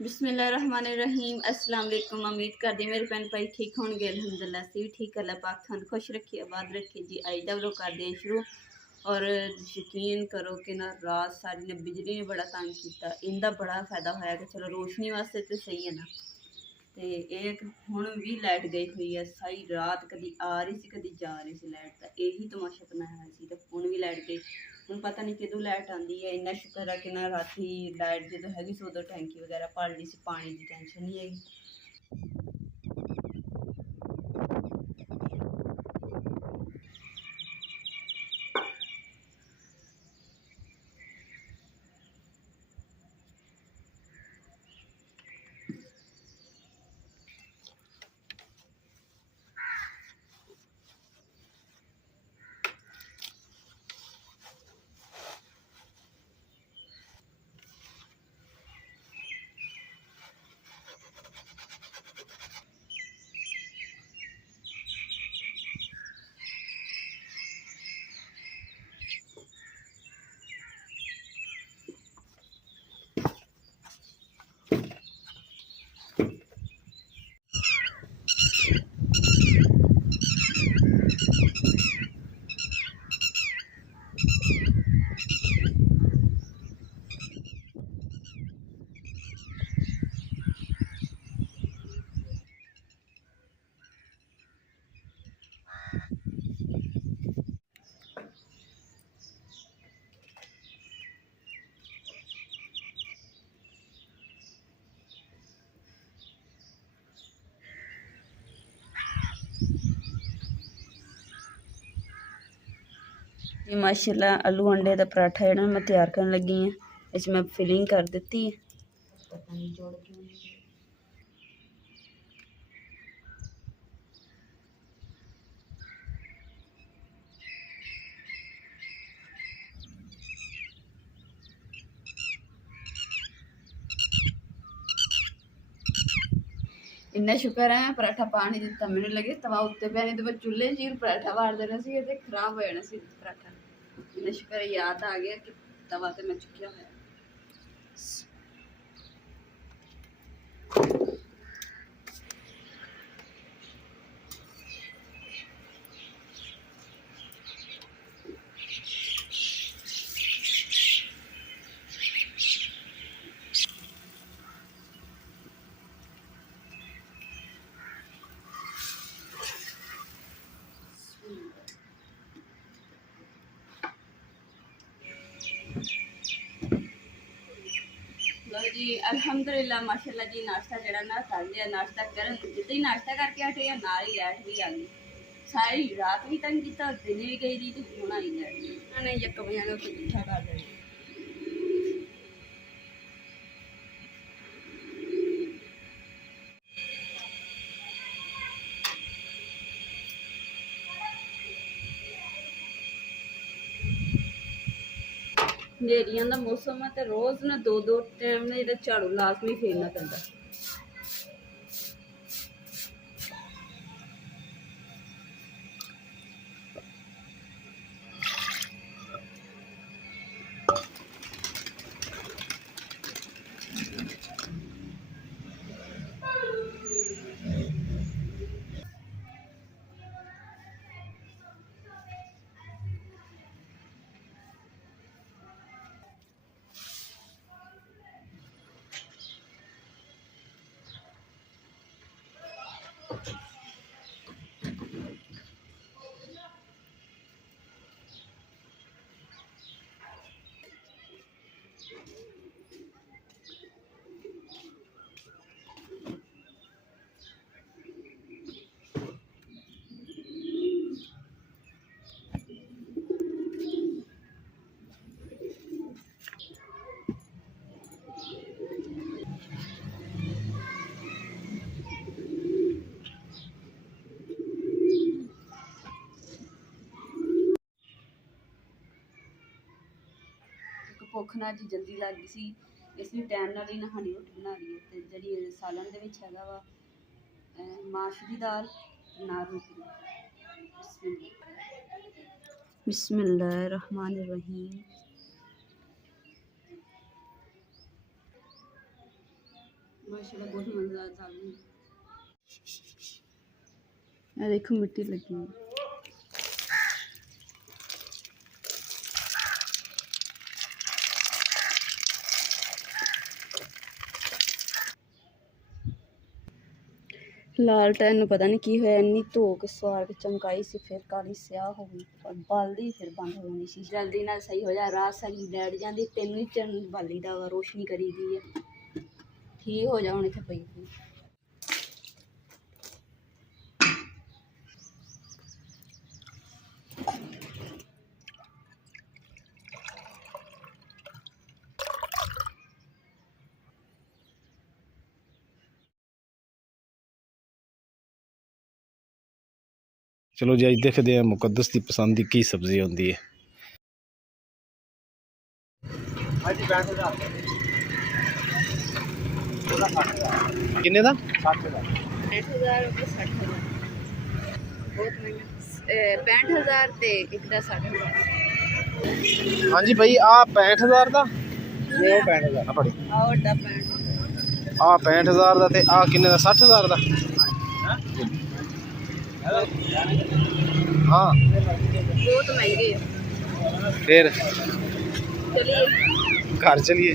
बिस्मिल्लाहिर्रहमानिर्रहीम अस्सलाम वालेकुम। उम्मीद करदी मेरे भैन भाई ठीक होंगे। अल्हम्दुलिल्लाह से भी ठीक। अल्लाह पाक थानू खुश रखिए, आबाद रखिए जी। अज दा व्लॉग करदे हैं शुरू। और यकीन करो कि ना रात सारी ने बिजली ने बड़ा तंग किया। इनका बड़ा फायदा होया कि चलो रोशनी वास्ते तो सही है ना। तो एक हुण भी लाइट गई हुई है सारी रात, कभी आ रही सी कभी जा रही सी लाइट का यही तमाशा बनाया सी। तो हुण भी लाइट गई, ਹੁਣ ਪਤਾ नहीं किदों लाइट आती है। इन्ना शुक्र है कि ना राती लाइट जो हैगी सी उदों टैंकी वगैरह भर ली सी, पानी की टेंशन नहीं हैगी। माशाल्लाह आलू अंडे का पराठा जो मैं तैयार करने लगी हाँ। इस मैं फिलिंग कर दी है। पता नहीं जोड़ क्यों नहीं। इन्ना शुक्र है पराठा पानी दिता, मैंने लगे तवा उत्ते पे नहीं तो मैं चूल्हे चीर पराठा मार देना सी ते खराब हो जाना सी पराठा। इन्ना शुक्र याद आ गया कि तवा ते मैं चुकिया होया। लो जी अल्हम्दुलिल्लाह माशाल्लाह जी। नाश्ता जरा ना कर लिया, नाश्ता कर जिद्दां ही नाश्ता करके हटे या नाल ही लाइट भी आ गई। सारी रात भी तंग किया, दिन भी गई थी तो हुण आई लाइट। उन्होंने एक बजे ने उत्ते इकट्ठा कर देना। नेरियां का मौसम है तो रोज़ ना दो दो टाइम ना जो झाड़ू लाजमी फेरना पैंदा। भुख ना जी जल्दी लग गई सी, इसलिए टाइम नाल ही नहानी रोटी बना ली है। तो जी सालन दे विच हैगा वा माश दी दाल नाल रोटी। बिस्मिल्लाहिर्रहमानिर्रहीम। माशाल्लाह बहुत मज़ेदार दाल है। देखो मिट्टी लगी है। लालटेन ਨੂੰ ਪਤਾ ਨਹੀਂ ਕੀ ਹੋਇਆ, ਇੰਨੀ ਧੋ ਕੇ ਸਵਾਰ ਕੇ ਚਮਕਾਈ ਸੀ, ਫਿਰ ਕਾਲੀ ਸਿਆਹ ਹੋ ਗਈ ਔਰ ਬਲਦੀ ਫਿਰ ਬੰਦ ਹੋ ਗਈ ਸੀ। ਜਲਦੀ ਨਾਲ ਸਹੀ ਹੋ ਜਾ, ਰਾਤ ਸਾਰੀ ਲੈਟ ਜਾਂਦੀ, 3 ਚੰਨ ਬਾਲੀ ਦਾ ਵਾ, ਰੋਸ਼ਨੀ ਕਰੀ ਦੀ ਹੈ, ਠੀਕ ਹੋ ਜਾ ਹੁਣ ਇੱਥੇ ਪਈ ਸੀ। चलो जी, अज देखते हैं मुकद्दस की पसंद की की सब्जी होंगी है। किन्ने दा? 60,000 60,000 बहुत महंगा। 65,000 ते एक दा 60,000। हाँ जी भाई, आ 65,000 का, ये 65,000 फड़ी, आ वड्डा 65,000, आ 65,000 का, आ किन्ने दा? 60,000 का। हाँ बहुत महंगे है। फिर चलिए घर चलिए।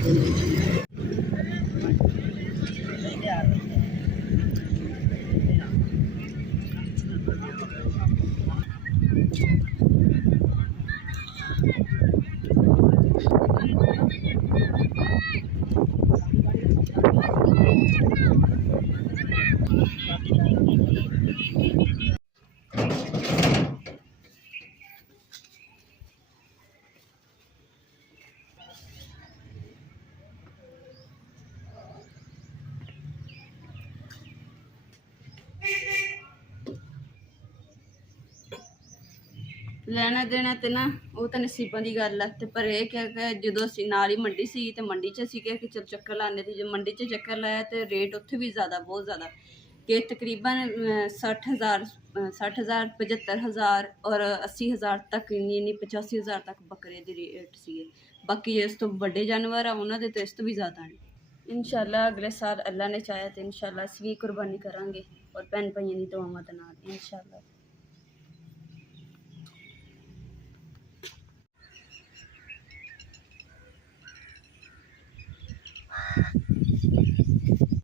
ਲੈਣਾ ਦੇਣਾ ਤੇ ਨਾ ਉਹ ਤਾਂ ਨਸੀਬਾਂ ਦੀ ਗੱਲ ਆ, ਤੇ ਪਰ ਇਹ ਕਿ ਜਦੋਂ ਅਸੀਂ ਨਾਲ ਹੀ ਮੰਡੀ ਸੀ ਤੇ ਮੰਡੀ 'ਚ ਅਸੀਂ ਕਿਹਾ ਕਿ ਚਲ ਚੱਕਰ ਲਾਣੇ, ਤੇ ਜਦੋਂ ਮੰਡੀ 'ਚ ਚੱਕਰ ਲਾਇਆ ਤੇ ਰੇਟ ਉੱਥੇ ਵੀ ਜ਼ਿਆਦਾ, ਬਹੁਤ ਜ਼ਿਆਦਾ, ਕਿ ਤਕਰੀਬਨ 60,000 75,000 ਔਰ 80,000 ਤੱਕ, ਇੰਨੀ 85,000 ਤੱਕ ਬੱਕਰੇ ਦੇ ਰੇਟ ਸੀਗੇ। ਬਾਕੀ ਇਸ ਤੋਂ ਵੱਡੇ ਜਾਨਵਰ ਆ ਉਹਨਾਂ ਦੇ ਤਾਂ ਇਸ ਤੋਂ ਵੀ ਜ਼ਿਆਦਾ ਨੇ। ਇਨਸ਼ਾਅੱਲਾ ਅਗਲੇ ਸਾਲ ਅੱਲਾ ਨੇ ਚਾਹਿਆ ਤੇ ਇਨਸ਼ਾਅੱਲਾ ਅਸੀਂ ਵੀ ਕੁਰਬਾਨੀ ਕਰਾਂਗੇ, ਔਰ ਭੈਣ ਭਾਈਆਂ ਦੀ ਦੁਆਵਾਂ ਦੇ ਨਾਲ ਇਨਸ਼ਾਅੱਲਾ।